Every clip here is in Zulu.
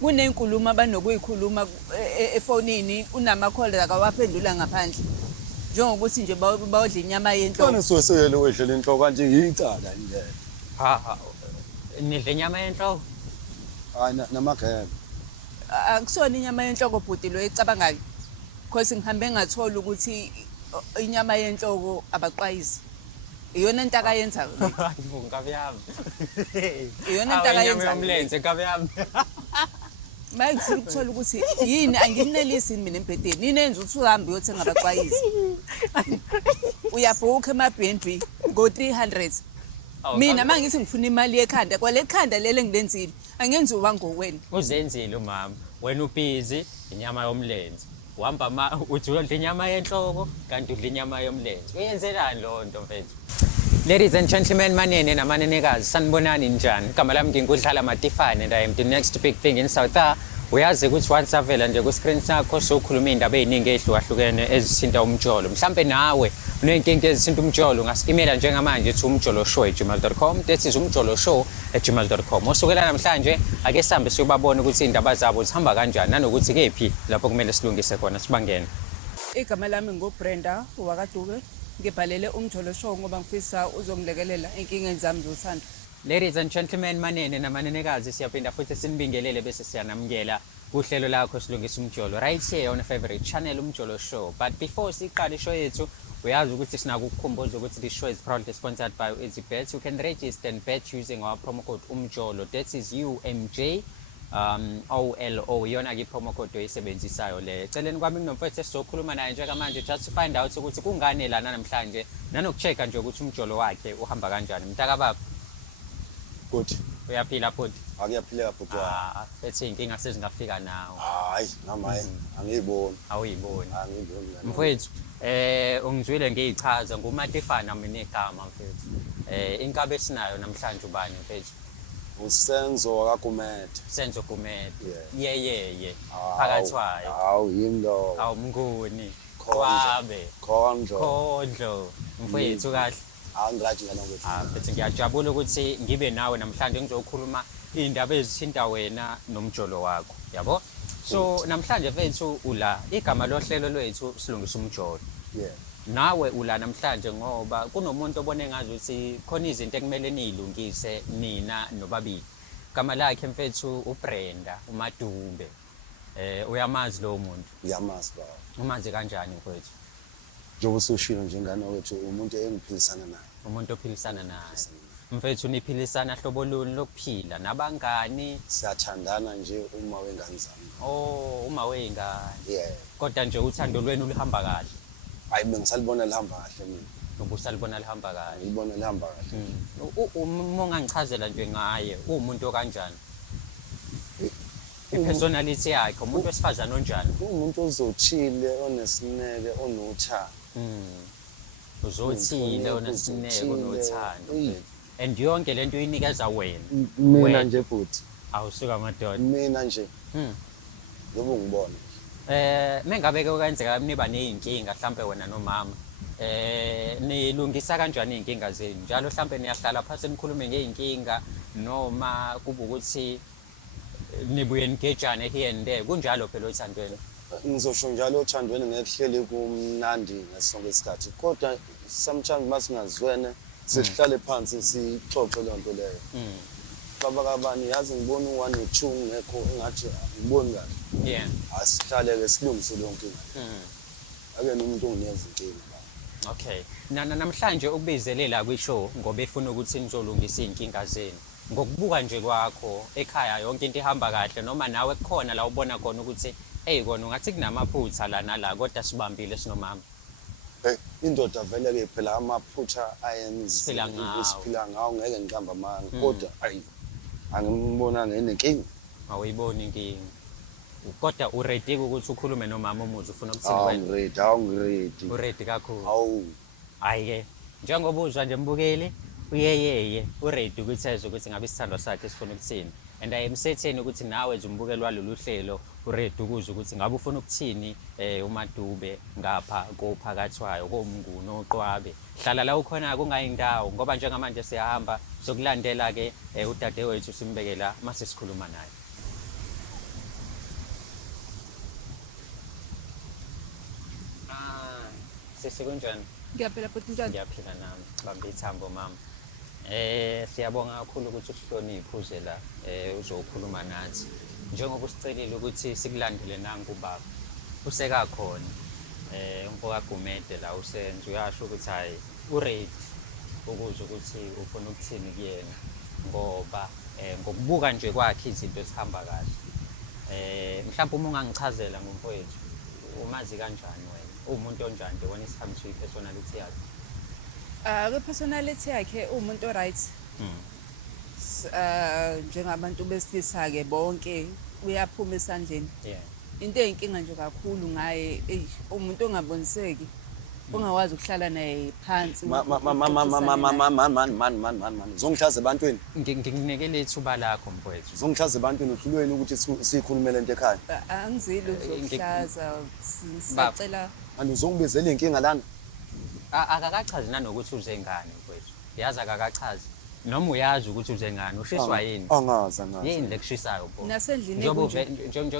kunenkulumo abanokuyikhuluma efonini unamakhola akawaphendula ngaphandle njengokuthi nje bawodla inyama yenhloko Khona siwesele wedlela inhloko kanje ngiyicala nje. Ha nidla inyama yenhloko Hayi namagebe. akusona inyama yenhloko bhuti lo ecabangayo because ngihambe ngathola ukuthi inyama yenhloko abaqwayizi iyona into akayenza Nkabi yami. iyona into akayenza Umlenze nkabi yami. manje ngifuna ukuthola ukuthi yini anginelisi mina empedeni yini enza ukuthi uhambe uyothenga abaqwayizi uyabhuka ema-B&B ngo-300 mina mangithi ngifuna imali yekhanda kwale khanda lele ngilenzile angenzi uwangokwena Uzenzile umama wena ubhizi inyama yomlenze uhamba uthi udla inyama yenhloko kanti udla inyama yomlenze uyenzelani lo nto mfethu. Ladies and gentlemen, manene namanenekazi sanibonani njani? Igama lami nginguDlala Matifane and I am the next big thing in South Africa. Uyazi ukuthi wasavela nje ku screen sakho sokhuluma indaba eziningi ezihlukahlukene ezithinta umjolo. Mhlambe nawe unenkinga ezithinta umjolo ungasimela njengamanje ethi umjoloshow@gmail.com. That is umjoloshow@gmail.com. Osukela namhlanje ake sihambe siyobabona ukuthi indaba zabo zihamba kanjani nanokuthi kephi lapho kumele silungise khona sibangene. igama lami nguBrenda wakadube ngibhalele umjolo show ngoba ngifisa uzongilekelela enkingeni zami zothando. Ladies and gentlemen, manene namanenekazi siyaphinda futhi sinibingelele bese siyanamukela kuhlelo lakho silungisa umjolo right here on a favorite channel umjolo show. But before siqale ishow yethu uyazi ukuthi sinako ukukhumbuza ukuthi this show is proudly sponsored by EasyBet. You can register and bet using our promo code umjolo, that is UMJ OLO yona ke promo code oyisebenzisayo le. Celeni kwami nomfethu esizokhuluma naye njengamanje just to find out ukuthi kungane lana namhlanje nanokuchecka nje ukuthi umjolo wakhe uhamba kanjani. Mntaka baba Good. uyaphila futhi Akuyaphileka bhuti wami. Bethi inkinga sezingafika nawo Hayi namaye angiyiboni. awuyiboni Angiyiboni. mfethu ungizwile ngiyichaza nguMatifana mina igama mfethu inkabe esinayo namhlanje ubani mfethu Usenzo wakaGumede. Senzo Gumede Yeah. ye phakathwayo Hawu yini lo. awumnguni Khondlo. kwabe Khondlo. khodlo mfethu kahle Angilathi ngana ukuthi. bethi ngiyajabula ukuthi ngibe nawe namhlanje ngizokhuluma indaba ezithinta wena nomjolo wakho yabo. So namhlanje mfethu ula igama lohlelo lwethu silungisa umjolo. Yeah. Nawe ula namhlanje ngoba kunomuntu obone ngazi ukuthi khona izinto ekumele nizilungise nina nobabili. Igama lakhe mfethu uBrenda uMadube. Uyamazi lo muntu? Uyamazi baba. Umazi kanjani mfethu? Njengoba usushilo njengana wethu umuntu engiphilisana naye. Umuntu ophilisana naye. Mfethu niphilisana hlobo luni lokuphila nabangani? Siyathandana nje uma wengane zami. Oh, uma wengane. Yeah. Kodwa nje uthando lwenu luhamba kahle. Hayi bengisalibona lihamba kahle mina. Ubusalibona lihamba kahle. Ngibona lihamba kahle. Uma ungangichazela nje ngaye umuntu kanjani? Ipersonality yakhe umuntu wesifazana onjani? Umuntu ozochile, onesineke, onothando. Uzothile onesineke unothando. And yonke lento uyinikeza wena. Mina nje futhi. Awusuka madoda. Mina nje. Yebo ngibona. Mengabe ke kwenzeka niba nezinkinga mhlambe wena nomama. Nilungisa kanjani izinkinga zenu? Njalo mhlambe niyahlala phansi nikhulume ngeinkinga noma kuba ukuthi nibuye nigejane here and there kunjalo phela othandweni. Ngizosho njalo othandweni ngekuhleli kumnandi ngesonke isikhathi. Kodwa sometimes masingazwene sihlale phansi sixoxe lonto leyo. Baba kabani yazi ngibona u1 no2 ngekho engathi ngiboni kahle. Yeah. Asihlale ke silungise lonke inkinga. Ake nomuntu ongiyenza inkinga. Okay. Namhlanje ukubizelela kwishow ngoba efuna ukuthi nizolungisa izinkinga zenu. Ngokubuka nje kwakho ekhaya yonke into ihamba kahle noma nawe kukhona la ubona khona ukuthi hey kona ungathi kunamaphutha la nala kodwa sibambile sinomama. Indoda vele ke phela amaphutha Siphila ngawo. isiphila ngawo ngeke ngiqamba amanga kodwa ayi angibona ngenenkinga. Awuyiboni inkinga. Kodwa uready ukuthi ukhulume nomama umuzi ufuna ukuthini wena? Awungiredi. Uready kakhulu. Awu. Hayi ke njengoba uzwa nje mbukeli uyeyeye uready ukuthi ezwe ukuthi ngabe isithando sakhe sifuna ukuthini. And I am certain ukuthi nawe umbukeli walolu hlelo uready ukuzwa ukuthi ngabe ufuna ukuthini uMadube ngapha kophakathwayo komnguni oqwabe. Hlala la ukhona kungayindawo ngoba njengamanje siyahamba sokulandela ke udade wethu simbekela mase sikhuluma naye. sisi kunjani? Ngiyaphela bhuti njani? Ngiyaphila nami. Bamba ithambo mama. Siyabonga kakhulu ukuthi usihloniphe uze la uzokhuluma nathi. Njengoba usicelile ukuthi sikulandele nangu baba. Usekakhona. Umfoka Gumede la usenze uyasho ukuthi hayi uready ukuze ukuthi ufuna ukuthini kuyena ngoba ngokubuka nje kwakhe izinto ezihamba kahle. Mhlawumbe uma ungangichazela ngomfowethu umazi kanjani wena? Umuntu onjani nje wena isihambiswe ipersonality yakhe? Kwi-personality yakhe umuntu o-right. Njengabantu besilisa-ke bonke uyaphuma esandleni. Yeah. Into eyinkinga nje kakhulu ngaye umuntu ongaboniseki ongawazi ukuhlala naye phansi. Man, zongihlaza ebantwini. Ngikunikele ithuba lakho mfowethu. Zongihlaza ebantwini uhlulweni ukuthi sikhulume lento ekhaya. Angizile uzokuhlaza sisacela. Uzongibizela inkinga lana. Akakachazi nanokuthi uze ngani mfowethu. Yazi akakachazi. Noma uyazi ukuthi uze ngani ushiswa yini? Angazi. Yini lekushisayo pho? Nasendlini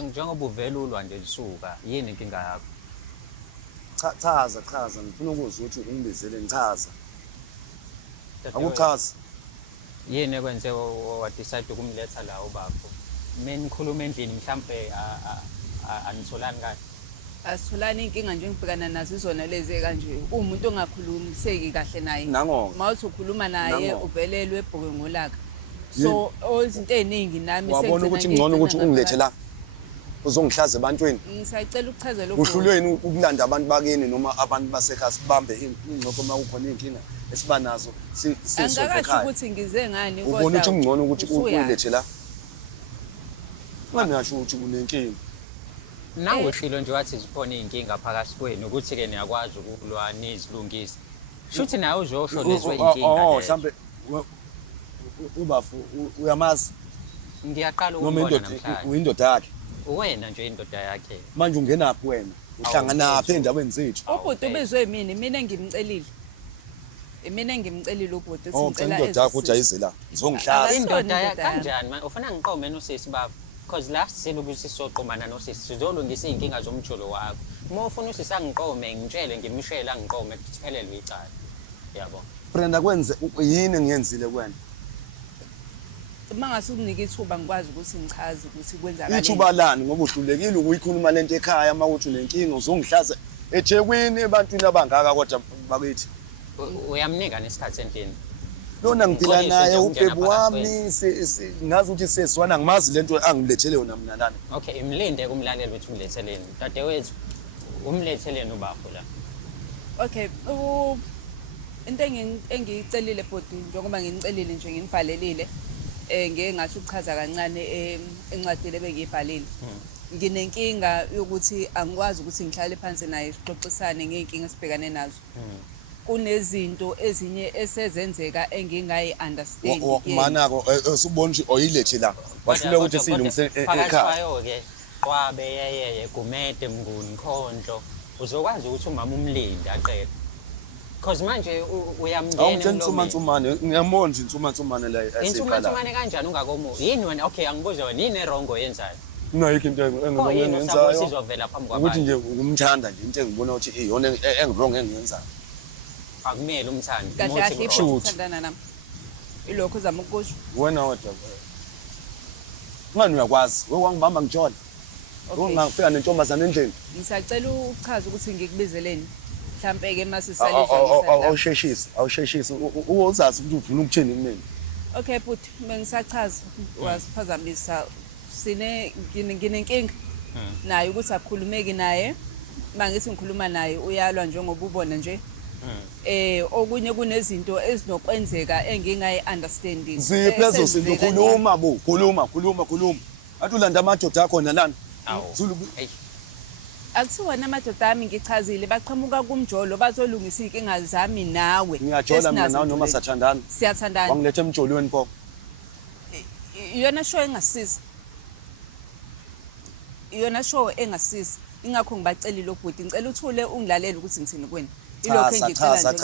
njengoba uvelulwa nje lisuka yini inkinga yakho? Chaza ngifuna ukuzwa ukuthi ungibizele ngichaza. Akuchazi. Yini ekwenze wadecide ukumletha la ubapho? Mina ngikhuluma endlini mhlambe anitholani kahle. Asitholani inkinga nje ngibhekana nazo izona lezi kanje. Umuntu ongakhulumiseki kahle naye. Nangonga. Mawuthi ukhuluma naye uvelelwe ebhoke ngolaka. So izinto eziningi nami wabona ukuthi ngcono ukuthi ungilethe la. Uzongihlaza ebantwini. Ngisacela ukuchazela lokho. Uhlulweni ukulanda abantu bakini noma abantu basekhaya sibambe ingxoxo uma kukhona inkinga esiba nazo sisolve ekhaya. Angakasho ukuthi ngize ngani kodwa. Ubona ukuthi ngcono ukuthi ungilethe la. Ngingasho ukuthi unenkinga. Nawe ushilo nje wathi zikhona izinkinga phakathi kwenu ukuthi ke niyakwazi ukulwa nizilungise. Shuthi nawe uzosho lezwe inkinga. Mhlambe ubafu uyamazi. Ngiyaqala ukubona namhlanje. Uyindoda yakhe. Wena nje indoda yakhe. Manje ungenaphi wena? Uhlanganaphi endaweni zethu? Ubhuti ubizwe mina ngimcelile. Mina ngimcelile ubhuti sicela indoda yakho ujayize la. Ngizongihlaza. Indoda yakhe kanjani manje? Ufuna ngiqome nosisi baba. Because last silokuthi sizoqomana nosisi sizolungisa izinkinga zomjolo wakho. Uma ufuna usisi angiqome ngitshele ngimshela ngiqome kuphelelwe icala. Yabo. Brenda kwenze yini ngiyenzile kuwena? Mangase ukunike ithuba ngikwazi ukuthi ngichaze ukuthi kwenzakala. Ithuba lani ngoba uhlulekile ukuyikhuluma lento ekhaya uma uthi unenkinga uzongihlaza eThekwini ebantwini abangaka kodwa bakithi. Uyamnika nesikhathi endlini. Lona ngiphila naye ubhebu wami ngazi ukuthi sesizwana ngimazi lento angilethele yona mina lana. Okay, imlinde kumlaleli wethu umletheleni. Dadewethu umletheleni ubafo la. Okay, into engiyicelile bodi njengoba nginicelile nje nginibhalelile ngeke ngathi ukuchaza kancane encwadini ebengiyibhalile. Nginenkinga yokuthi angikwazi ukuthi ngihlale phansi naye sixoxisane ngeenkinga esibhekane nazo. Kunezinto ezinye esezenzeka engingayi-understand. Manako usubona ukuthi oyilethe la. Wahlule ukuthi silungise ekhaya. Phakathi ke Qwabe yeye Gumede Mnguni Khondlo uzokwazi ukuthi umama umlinde aqede. Because manje uyamngena Ntsumane ngiyamona nje ntsumane la esekhaya. Ntsumane kanjani ungakomo? Yini wena okay angibuza wena yini erongo yenzayo? Ngayikho into engibona yenzayo. Sizovela phambi kwabantu. Ukuthi nje ngumthanda nje into engibona ukuthi iyona engirong engiyenzayo. Akumele umthandi. Kahle kahle ibuthandana nami. Ilokho uzama ukusho. Wena kodwa. Ngani uyakwazi? Wangibamba ngijona. Ngingafika nentombazana endlini. Ngisacela ukuchaza ukuthi ngikubizeleni. Mhlambe ke masisalizwa awusheshisi uzazi ukuthi ufuna ukuthini kumina. Okay but mengisachaza wasiphazamisa nginenkinga naye ukuthi akukhulumeki naye mangithi ngikhuluma naye uyalwa njengoba ubona nje okunye kunezinto ezinokwenzeka engingayi-understanding. Ziphezo sinto khuluma athi ulanda amadoda akho nalana. Akusiwona amadoda ami ngichazile baqhamuka kumjolo bazolungisa inkinga zami nawe. Ngiyajola mina nawe noma sathandana. Siyathandana. Wangilethe emjolweni pho. Iyona show engasiza. Iyona show engasiza. Ingakho ngibacelile ubhuti ngicela uthule ungilalele ukuthi ngithini kweni. Ilokho engicela nje.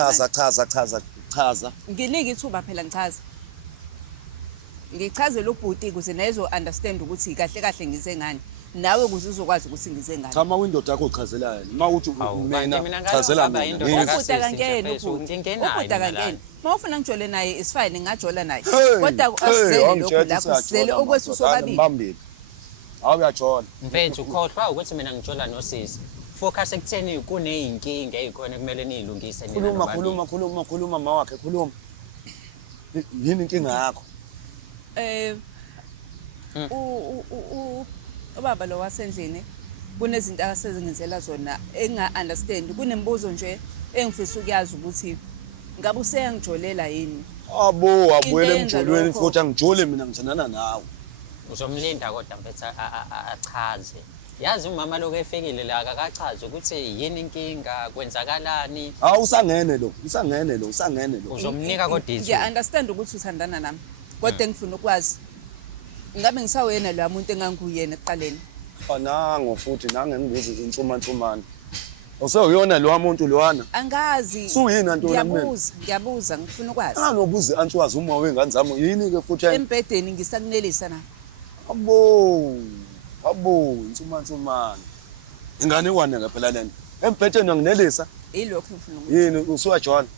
Chaza. Nginike ithuba phela ngichaza. Ngichaze lo bhuti ukuze nezo understand ukuthi kahle kahle ngize ngani. nawe ukuze uzokwazi ukuthi ngize ngani. Cha mawindoda yakho uchazela yena. Uma uthi Mina mina ngalo chazela ngaba mina. indoda Ngeke- Ubhuti akangena mfethu, ubhuti. ngingenayo Ubhuti mina akangena. la. Uma ufuna ngijole naye is fine ngajola naye. Hey, Kodwa hey, asizele lokho wangitshela lapho ukuthi sizele uyajola, okwethu madoda. sobabili. Ngibambile. Awuyajona. Mfethu khohlwa ukuthi mina ngitshola nosisi. Focus ekutheni kuneyinkinga ezikhona kumele nizilungise nina nobabili. Khuluma mawakhe khuluma. Yini inkinga yakho? Ubaba lo wasendlini kunezinto akasezingenzela zona enga-understand. Kunembuzo nje engifisa ukuyazi ukuthi ngabe useyangijolela yini? Abo abuyele Into eyenza emjolweni lokho- futhi angijole mina ngithandana nawe. Uzomlinda kodwa mfethu achaze. Yazi umama lokho efikile la akakachaze ukuthi yini inkinga kwenzakalani. Hawu usangene lo. Uzomnika kodwa izwi. Ngiya-understand ukuthi uthandana nami kodwa engifuna ukwazi ngabe ngisawuyena la muntu enganguyena ekuqaleni. Nango futhi nangengibuza insumansumane. Useyona lo muntu lowana. Angazi. Suyini antona mina? Ngiyabuza ngifuna ukwazi. Anobuze antswazi uma wengane zami yini ke futhi Embhedeni ngisakunelisa na. abo insumansumane. Ingane kwane ngaphela lento. Embhedeni anginelisa Yilokho ngifuna ukuthi. yini usuyajona.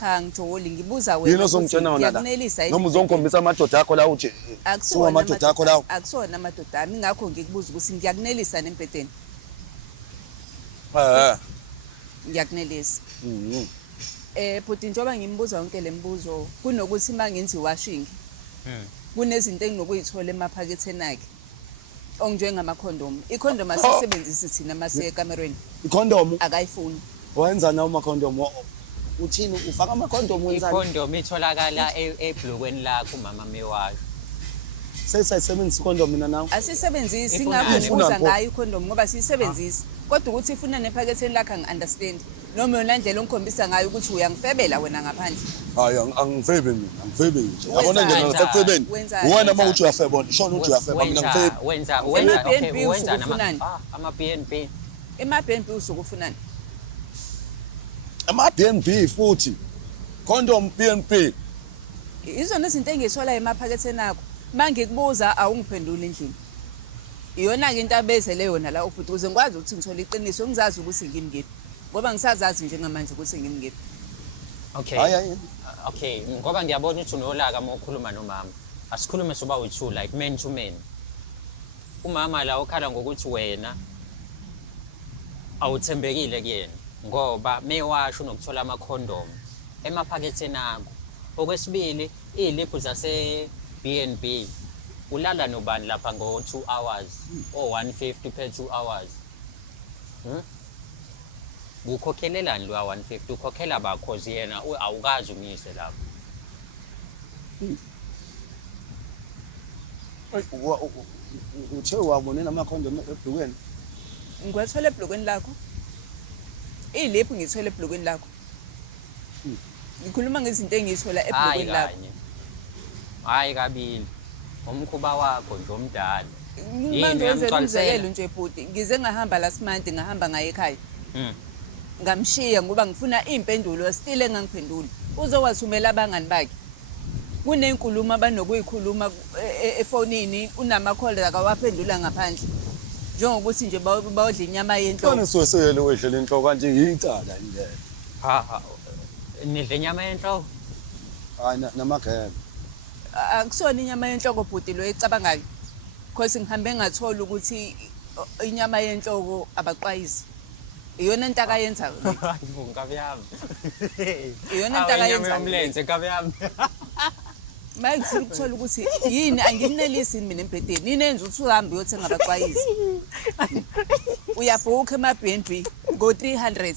Cha ngijoli ngibuza wena. Yini ozongitshena wona la? Ngiyakunelisa Noma uzongikhombisa amadoda akho la uthi Akusona amadoda akho lawo. Akusona amadoda ami ngakho ngikubuza ukuthi ngiyakunelisa nembhedeni. Ngiyakunelisa. Bhuti njengoba ngimbuza yonke lembuzo kunokuthi mangenzi washing. Kunezinto enginokuyithola emaphaketheni akhe. Onjengama condom. Icondom asisebenzisi thina mase ekamerweni. Icondom Akayifuni. wenza nawo ama-condom uthini ufaka ama-condom wenzani Ikhondom itholakala ebhlukweni lakho umama mewasho. sesayisebenzisa i-condom mina nawe Asisebenzisi Ifunani? ngakho Ifuna ubuza mpho? ngayo icondom ngoba siyisebenzisi. Kodwa ukuthi ifuna nephaketheni lakhe angi-understand. Noma yona ndlela ongikhombisa ngayo ukuthi uyangifebela wena ngaphandle. hayi angifebi nje yabona Wenzani? nje ngasecebeni Wenzani? wena uma uthi uyafeba shona uthi uyafeba mina ngifebi Wenza Ama-B&B okay wenza usukufunani? ama-B&B. Ema-BnB usukufunani? ama-B&B futhi condom B&B Izona izinto engiyithola emaphaketheni akho. Mangikubuza awungiphenduli endlini. Iyona ke into abezele yona la ubhuti ukuze ngikwazi ukuthi ngithole iqiniso ngizazi ukuthi ngimngiphi. Ngoba ngisazazi njengamanje ukuthi ngimngiphi. Okay. hayi Okay, ngoba ngiyabona ukuthi unolaka uma ukhuluma nomama. Asikhulume soba u2 like man to man. Umama la ukhala ngokuthi wena awuthembekile kuyena ngoba mewasho nokuthola ama condom emaphaketheni akho. Okwesibili, iliphu zase B&B ulala nobani lapha ngo 2 hours or 150 per 2 hours. Ukhokhelelani lo 150 ukhokhela bakhozi yena awukazi umyise lapho. uthe wabonela ama-condom ebhlukweni Ngiwathola ebhlokweni lakho. Ilephu ngithola ebhlokweni lakho. Ngikhuluma ngezinto engiyithola Hayi ebhlokweni lakho. kanye. Hayi kabili. Umkhuba wakho nje omdala. Manje wenze uyamgcwalisela? umzekelo nje bhuti ngize ngahamba last month ngahamba ngaye ekhaya. Ngamshiya ngoba ngifuna impendulo still engangiphenduli. Uzowathumela abangani bakhe. Kunenkulumo abanokuyikhuluma efonini unama call akawaphendula ngaphandle. Njengokuthi nje bawodla inyama yenhloko. kone siwesele wedlela inhloko kanje yicala indlela Nidle inyama yenhloko? hayi namagebe Akusona inyama yenhloko bhuti lo ecabangayo. Because ngihambe ngathola ukuthi inyama yenhloko abaqwayisi. Iyona into akayenza. Hayi nkabi yami. Iyona into akayenza. Umlenze nkabi yami. Mayengifuna ukuthola ukuthi yini anginelisi mina embhedeni. Yini enza ukuthi uhambe uyothenga abaqwayisi. Uyabhuka ema-B&B ngo 300.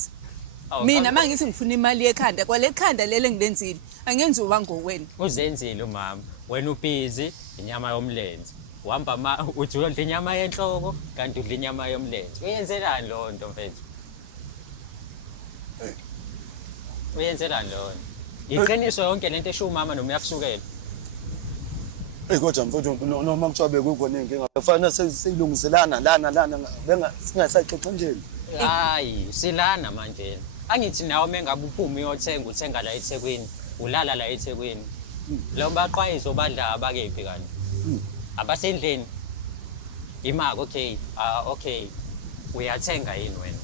Mina mangithi ngifuna imali yekhanda kwale khanda lele ngilenzile angenzi ubangowena. Uzenzile umama. Wena ubhizi inyama yomlenze. Uhamba uthi udla inyama yenhloko kanti udla inyama yomlenze. Uyenzelani lo nto mfethu? Uyenzelani lo nto? Iqiniso yonke lento esho umama noma uyakusukela. kodwa mfowethu noma kuthiwa bekukhona iy'nkinga kufanele siyilungiselana lana singasaxoxa nje Hayi, silana manje. Angithi nawe mengabe uphuma uthenga la eThekwini, ulala la eThekwini. Lo baqwayizo badla abakephi kanti? Abasendleni. Imaki, okay. Okay. Uyathenga yini wena?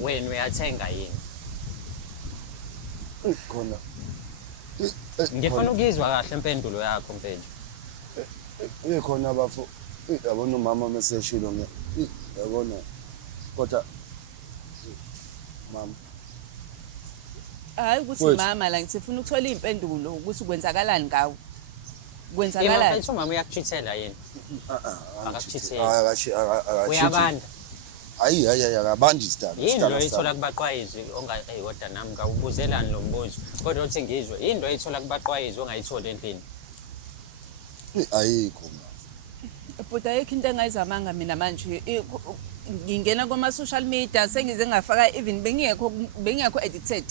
Wena uyathenga yini? Khona. Ngifuna ukuzwa kahle impendulo yakho mfethu. Khona bafu. Yabona umama meseshilo yabona. Kodwa mama Hayi ukuthi Wethu. mama la ngifuna ukuthola impendulo ukuthi kwenzakalani ngawo. Yebo Kwenzakalani? mfethu umama uyakuchithela yini? Akakuchitheli. akashi Uyabanda. Hayi akabandi sidala. Yini lo ithola kubaqwayizi kodwa nami ngawubuzelani lo mbuzo. Kodwa uthi ngizwe, yini lo ithola kubaqwayizi ongayitholi endlini? Ayikho mama. Buda ayikho into engayizamanga mina manje ngingena kuma social media sengize ngafaka even bengiyekho addicted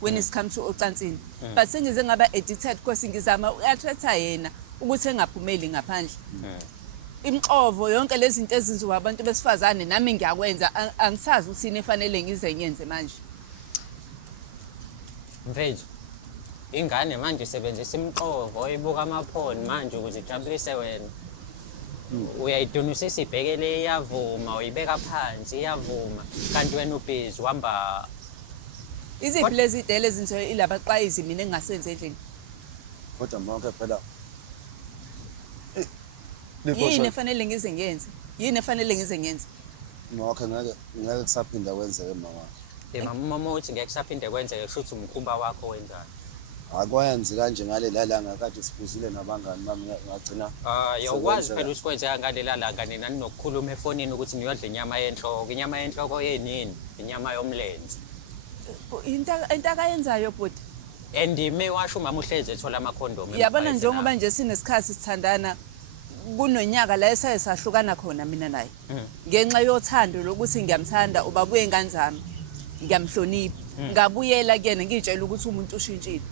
when it comes to ocansini but sengize ngaba addicted because ngizama uattracta yena ukuthi engaphumeli ngaphandle imxovo yonke lezi zinto ezenziwa abantu besifazane nami ngiyakwenza angisazi ukuthi inefanele ngizenyenze manje Mfethu, ingane manje isebenzisa imxovo oyibuka amaphone manje ukuze ijabulise wena. Uyayidunisisa ibhekele iyavuma, uyibeka phansi iyavuma. Kanti wena ubhizi uhamba iziphi lezi dele ezinto ilabaqwayizi mina engasenze endlini Kodwa mama phela yini efanele ngize ngiyenze yini efanele ngize ngiyenze Ngakho ngeke kusaphinda kwenzeke mama. mama uthi ngeke kusaphinde kwenzeke kushuthi umkhuba wakho wenzayo. Akwayenzi kanje ngalela langa kade siphuzile nabangani bami ngagcina. Yawukwazi phela usikwenzeka ngalela langa nina ninokukhuluma efonini ukuthi niyodla inyama yenhloko. Inyama yenhloko yenini? Inyama yomlenze. into akayenzayo bhuti Endime washo umama uhleze ethola amakhondomu. yabona njengoba nje sinesikhathi sithandana kunonyaka la esahlukana khona mina naye ngenxa yothando lokuthi ngiyamthanda ubabuye ingane zami ngiyamhlonipha ngabuyela kuyena ngitshela ukuthi umuntu ushintshile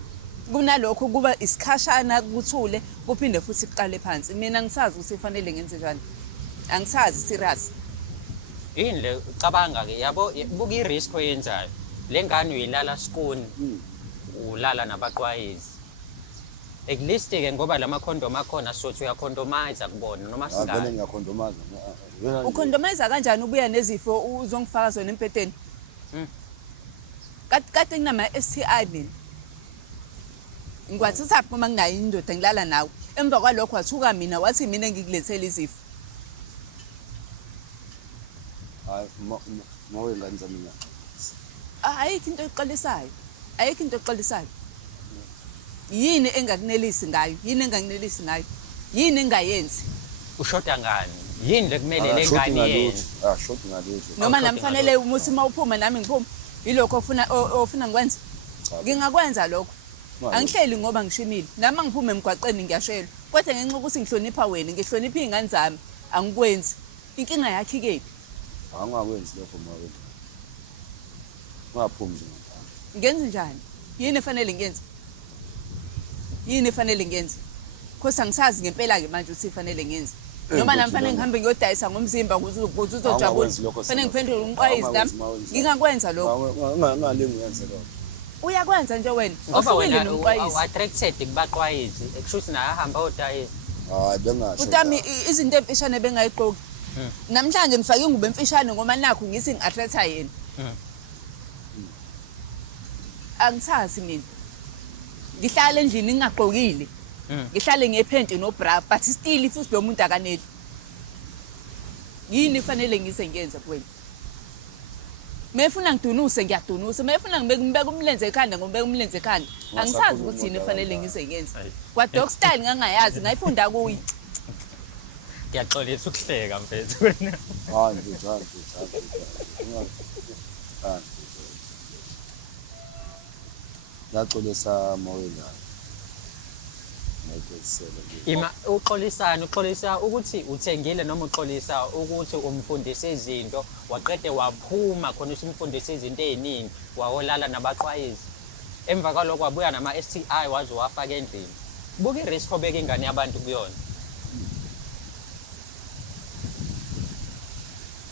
kunalokho kuba isikhashana kuthule kuphinde futhi kuqale phansi mina ngisazi ukuthi ifanele ngenze njani angisazi serious Yini le cabanga ke yabo buka i-risk oyenzayo. Le ngane uyilala skuni. Ulala nabaqwayizi. At least ke ngoba lamakhondomu akhona sothi uyakhondomize kubona noma Vele singane. ngiyakhondomaza. ukhondomize kanjani ubuya nezifo uzongifaka zona empeteni kade nginama STI mina ngwathi uthaphi uma nginayo indoda ngilala nawe emva kwalokho wathuka mina wathi mina ngikulethela izifo Hayi mawe ngane zami mina. ayikho into eqalisayo ayikho into eqalisayo yini engakunelisi ngayo yini engakunelisi ngayo yini engayenzi Ushoda ngani? Yini le kumele le ngane yenze? Shoti ngalutho. noma Shoti namfanele umuthi mawuphuma nami ngiphuma yilokho ofuna ngikwenza ngingakwenza lokho angihleli ngoba ngishimile nami ngiphume emgwaqeni ngiyashelwa kodwa ngenxa ukuthi ngihlonipha wena ngihlonipha izingane zami angikwenzi inkinga yakhe ikephi Angakwenzi lokho mawe. Ungaphumi nje. ngenze njani yini efanele ngiyenze yini efanele ngiyenze khosi angisazi ngempela ke manje ukuthi ifanele ngiyenze noma nami fanele ngihambe ngiyodayisa ngomzimba ukuthi uzojabula fanele ngiphendule umqwayizi nami ngingakwenza lokho Ungalingi uyenze lokho. uyakwenza nje wena Ngoba ohlukile wena nomqwayizi attracted kubaqwayizi. Ekushuthi naye ahamba odayisa. Hayi bengasho. utami izinto emfishane bengayiqoki namhlanje ngifake ingubo emfishane ngoba nakho ngithi ngiattracta yena angithathi mina ngihlala endlini ngingaqokile ngihlale ngephenti no bra but still futhi lo muntu akaneli yini fanele ngiyenze kuwena mefuna ngidunuse ngiyadunusa mefuna ngibeka umlenze ekhanda ngibeka umlenze ekhanda angisazi ukuthi yini fanele ngiyenze kwa dog style ngangayazi ngayifunda kuyi Ngiyaxolisa ukuhleka mfethu wena. Hayi njalo. Ngaxolisa mawe la. Ima uxolisa ukuthi uthengile noma uxolisa ukuthi umfundise izinto waqede waphuma khona usimfundise izinto eziningi wawolala nabaqwayizi emva kwalokho wabuya nama STI waze wafaka endlini buka i-risk obeka ingane yabantu kuyona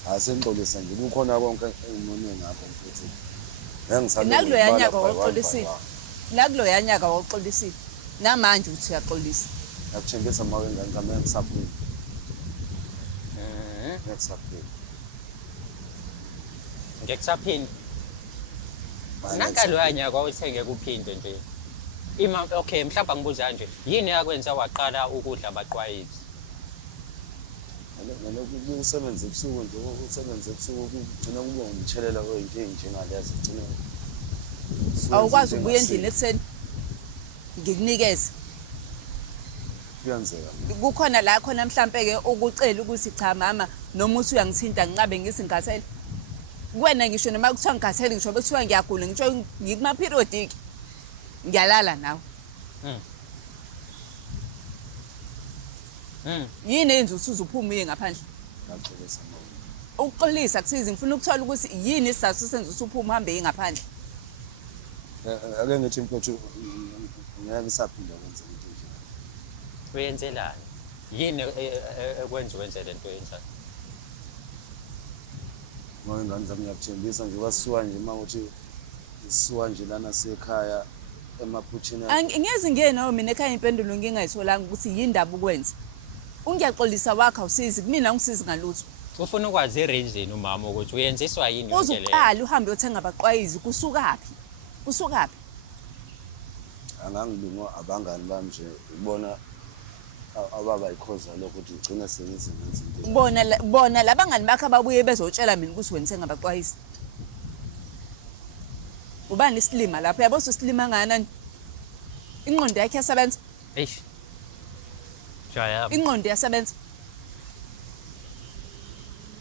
Asengixolisa nje kukhona konke engimone ngakho mfethu. Ngisabe nakulo yanyaka wawuxolisile nakulo yanyaka wawuxolisile namanje uthi uyaxolisa Akuthembisa mawe ngane zami ngisaphuma. ngeke saphila. Ngeke saphinde. Nakaloya nyaka uthenge kuphinde nje. Okay, mhlawumbe angibuza nje, yini yakwenza waqala ukudla abaqwayizi? Naloku usebenza ebusuku nje, usebenza ebusuku kugcina kube umthelela wey'nto ey'njengalezo gcina. Awukwazi ukubuya endlini ekuseni ngikunikeze. Kuyenzeka. Kukhona la khona mhlampe-ke ukucela ukuthi cha mama noma uthi uyangithinta nginqabe ngisingathele. Kuwena ngisho noma kuthiwa ngigathele ngisho bekuthiwa ngiyagula ngisho ngikuma-periodic ngiyalala nawe. Yini enza ukuthi uzuphume uye ngaphandle? Ngiyacebisa mama. Ukuxolisa kusiza ngifuna ukuthola ukuthi yini isizathu senza ukuthi uphume uhambe uye ngaphandle. Ake ngithi mfowethu ngeke ngisaphinda kwenza into nje. Uyenzelani? Yini ekwenza wenze lento enjalo? Ngoba ingane zami ngiyakuthembisa nje kwasuka nje mawuthi sisuka nje lana sekhaya emaphuthini. Angeze ngiye nawe mina ekhaya impendulo ngingayitholanga ukuthi yini ndaba ukwenza. Ungiyaxolisa wakho awusizi kumina ungisizi ngalutho. Ufuna ukwazi i-reason umama ukuthi uyenziswa yini yonke le. Uzuqala uhambe uyothenga abaqwayizi kusukaphi? Kusukaphi? Angangilungo abangani bami nje ubona ababa ikhoza lokho ukuthi ugcina sengize ngezinto. Bona labangani bakho ababuye bezotshela mina ukuthi wena uthenga abaqwayizi. Ubani isilima lapho yabo usilima ngani? Ingqondo yakhe yasebenza. Eish. Jaya. Ingqondo yasebenza.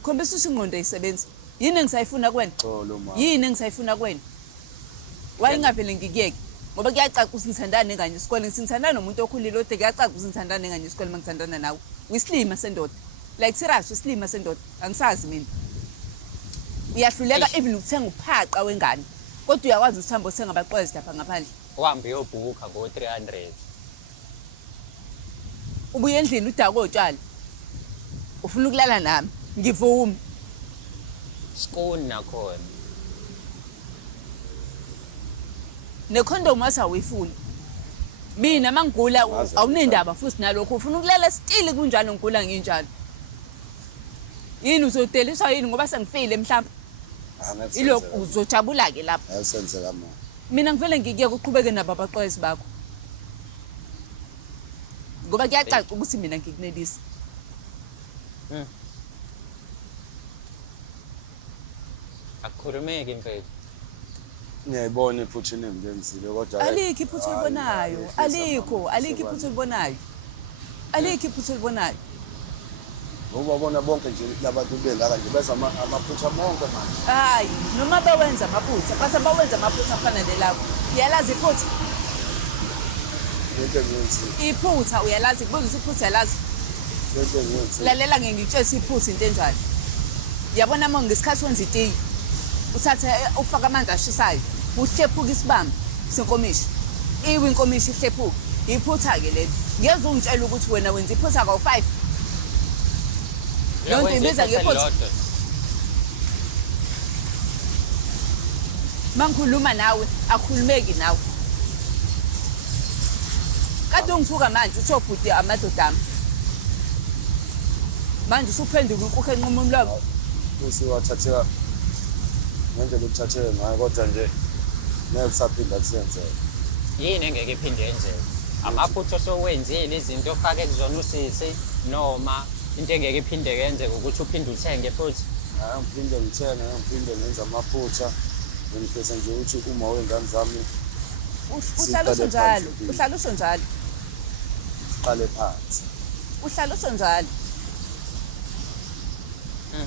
Khombisa ukuthi ingqondo ayisebenzi. Yini engisayifuna kuwena? Xolo mama. Yini engisayifuna kuwena? Wayengavele ngikuyeke ngoba kuyacaca ukuthi ngithandana nengane isikole ngithandana nomuntu okhulile ode kuyacaca ukuthi ngithandana nengane isikole mangithandana nawe. Uyisilima sendoda. Like serious usilima sendoda. Angisazi mina. Uyahluleka even ukuthenga uphaqa wengane. Kodwa uyakwazi ukuthamba uthenga abaqwayizi lapha ngaphandle. Uhambe uyobhuka ngo-300. Ubuye endlini udaka otshali. Ufuna ukulala nami. Ngivumi. Skoni nakhona. Nekhondom asawuyifuni. Mina mangigula awunendaba futhi nalokho ufuna ukulala stili kunjalo ngigula nginjalo. Yini uzodeliswa yini ngoba sengifile mhlawumbe? Ilokhu uzojabula ke lapha. Ayisenzeka mama. Mina ngivele ngikuyeke uqhubeke nabo abaqwayizi bakho. Ngoba kuyacaca ukuthi mina ngikunelisa. Akukhulumeki mfethu. Ngiyayibona iphutha engenzile kodwa Alikho iphutha ulibonayo. Alikho iphutha ulibonayo. Alikho iphutha ulibonayo. Ngoba bona bonke nje labantu bengaka nje beza amaphutha monke manje. Hayi, noma bawenza amaphutha, base bawenza amaphutha afana nelakho. Uyalazi iphutha? Into engiyenzile. Iphutha uyalazi kubuza ukuthi iphutha yalazi. Into engiyenzile. Lalela ngingitshela iphutha into enjalo. Yabona manje ngesikhathi wenza itiyi. Uthatha ufaka amanzi ashisayo, uhlephuka isibambo senkomishi. Iwe inkomishi ihlephuka. Iphutha ke lento. Ngeze ungitshela ukuthi wena wenza iphutha ka5. Lonto ibiza ngephutha. Mangikhuluma nawe, akhulumeki nawe. Kade ungithuka manje uthobhuti amadodana. Manje usuphenduka inkukhu enquma umlomo. Usiwathatheka ngendlela ukuthatheke ngayo kodwa nje ngeke kusaphinda kusenzeke. Yini engeke iphinde yenzeke? Amaphutha osowenzile izinto ofake kuzona usisi noma into engeke iphinde yenzeke ukuthi uphinde uthenge futhi. Hayi ngiphinde ngithenge, ngiphinde ngenza amaphutha. Ngifisa nje ukuthi uma wengane zami Uhlala usho njalo, uhlala usho njalo. siqale phansi. Uhlala usho njalo.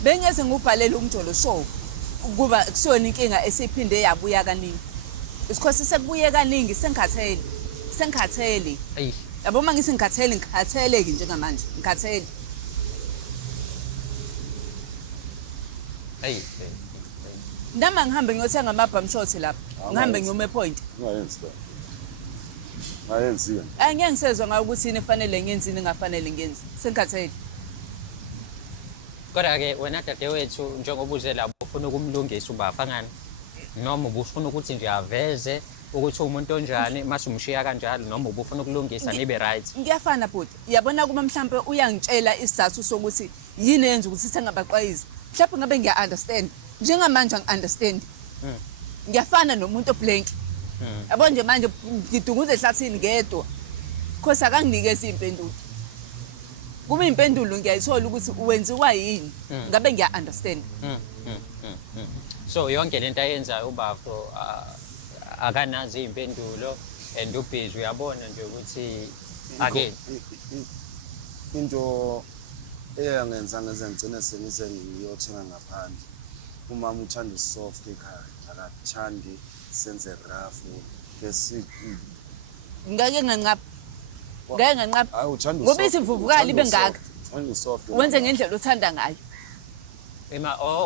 Bengeze ngubhalele umjolo show ukuba kusona inkinga esiphinde yabuya kaningi. Isikhosi sekubuye kaningi sengikhathele. Ayi. Yabo mangisi ngikhathele ke njengamanje, ngikhathele. Ayi. Nami ngihambe ngiyothenga ama-bum shot lapha. Ngihambe ngiyome point. Ungayenzi lo. Ngayenziwe. Angeke ngisezwe ngayo ukuthi yini efanele ngenzi ningafanele ngenzi. Sengikhathele. Kodwa-ke wena dadewethu njengoba uze lapho ufuna ukumlungisa ubafangani noma ubufuna ukuthi nje aveze ukuthi umuntu onjani mase umshiya kanjalo noma ubufuna ukulungisa nibe right. Ngiyafana bhuti. Yabona kuma mhlambe uyangitshela isizathu sokuthi yini eyenza ukuthi sengabaxwayizi mhlawumbe ngabe ngiya-understand njengamanje angi-understand ngiyafana nomuntu oblank yabo nje manje ngidunguze ehlathini ngedwa khosi akanginikeza iy'mpendulo kube iy'mpendulo ngiyayithola ukuthi wenziwa yini ngabe ngiya-understand. So yonke lento ayenzayo ubafo akanazi iy'mpendulo and ubhizi uyabona nje ukuthi ake into eyangenza ngeze ngigcine sengize ngiyothenga ngaphandle. Umama uthanda isoft ekhaya akathandi senze rough bese ngake nganqapha hayi uthanda ngoba isivuvukala ibe ngaka uthanda isoft wenze ngendlela othanda ngayo.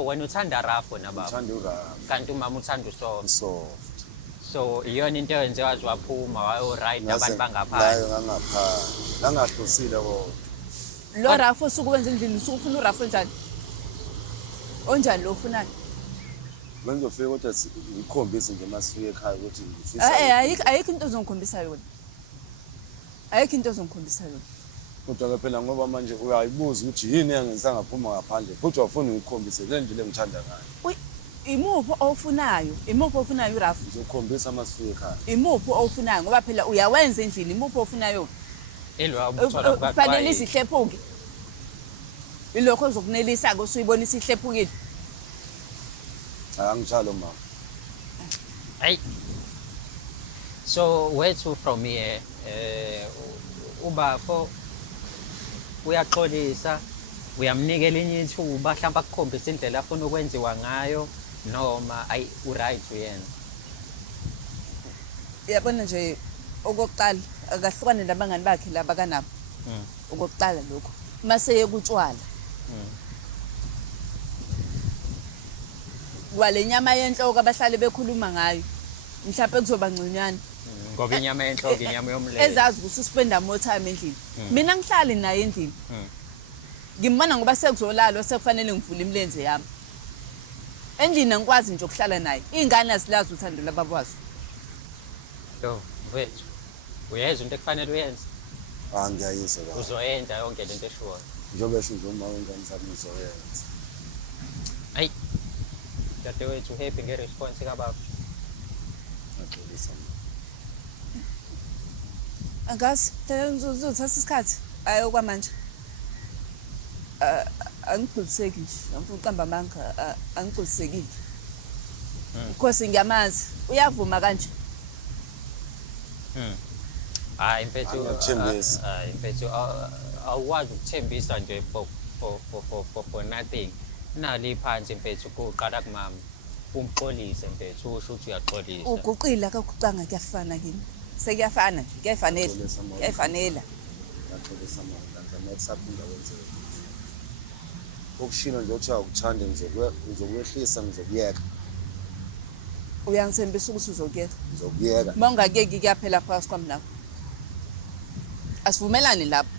wena uthanda rafo nababa uthanda ura kanti umama uthanda usoft. soft So iyona into eyenze wazi waphuma wayo-right abantu bangaphandle. layo ngangaphandle langahlosile kodwa Lo rafo usuke wenza endlini usuke ufuna urafo njani onjani lo ufunayo. bengizofika kodwa ngikhombise nje masifike ekhaya ukuthi ngifisa ayikho into ozongikhombisa yona ayikho into ozongikhombisa yona kodwa ke phela ngoba manje uyayibuza ukuthi yini engenza ngaphuma ngaphandle futhi wafuna ngikhombise le nje lengithanda ngayo. Imuphi ofunayo urafo ngizokhombisa masifike ekhaya imuphi ofunayo ngoba phela uyawenza endlini imuphi ofunayo fanele isihlephuke ilokho ozokunelisa-ke usuyibona isihlephukile. angijalo mama. Hey. So where to from here? Ubafo uyaxolisa uyamnikela elinye ithuba mhlawumbe akukhombisa indlela afuna ukwenziwa ngayo noma ayi uright uyena. Yabona nje okokuqala akahlukane nabangani bakhe laba kanabo okokuqala lokho mase yekutshwala wale nyama yenhloko abahlale bekhuluma ngayo mhlawumbe kuzoba ngconywana ngoba inyama yenhloko inyama yomlele ezazi ukuthi uspenda more time endlini mina ngihlali naye endlini ngimbona ngoba sekuzolalwa sekufanele ngivule imilenze yami endlini angikwazi nje ukuhlala naye iy'ngane azilazi uthando lababwazo. Yo mfethu uyezwa into ekufanele uyenze ngiyayizwa baba uzoyenza yonke lento eshiwoyo njengoba esho nje uma wengane zami ngizoyenza. hayi dadewethu happy nge-response kababa. Ngiyabonisa Angazi uzothatha isikhathi ayi okwamanje angigculiseki nje angifuna uqamba amanga angigculisekile because ngiyamazi uyavuma kanje. Hayi mfethu Angikuthembisi. hayi mfethu awukwazi ukuthembisa nje for nothing nali phansi mfethu kuqala kumama umxolise mfethu usho ukuthi uyaxolisa Uguqile akaguqanga kuyafana kimi sekuyafana nje kuyayifanela kuyayifanela. ngiyaqolisa mama ngizama ukusaphinda kwenzeke okushilo nje ukuthi akuthande ngizokwehlisa ngizokuyeka Uyangithembisa ukuthi uzokuyeka ngizokuyeka uma ungakeki kuyaphela phakathi kwami nawe asivumelane lapho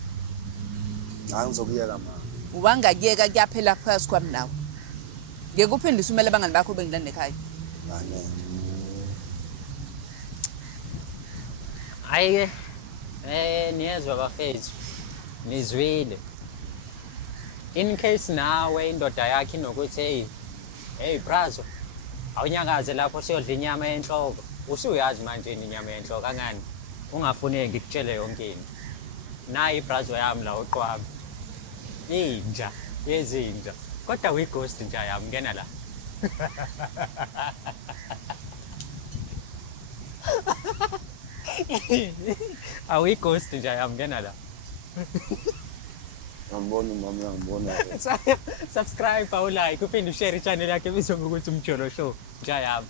hayi ngizokuyeka mama wangakuyeka kuyaphela phakathi kwami nawe ngeke uphindise umele abangani bakho bengilande ekhaya. ngane hayi niyezwa bafethu nizwile in case nawe indoda yakhe inokuthi hey brazo awunyakaze lapho siyodla inyama yenhloko usuyazi manje inyama yenhloko angani ungafuneki ngikutshele yonke into nayi ibrazo yami la uqwaba inja yezinja kodwa uyighost nja yami ngena la awuyighost nja yami ngena la ngibona mama uyangibona subscribe awulike uphinde ushare i-channel yakhe ebizwa ngokuthi Umjolo Show nja yami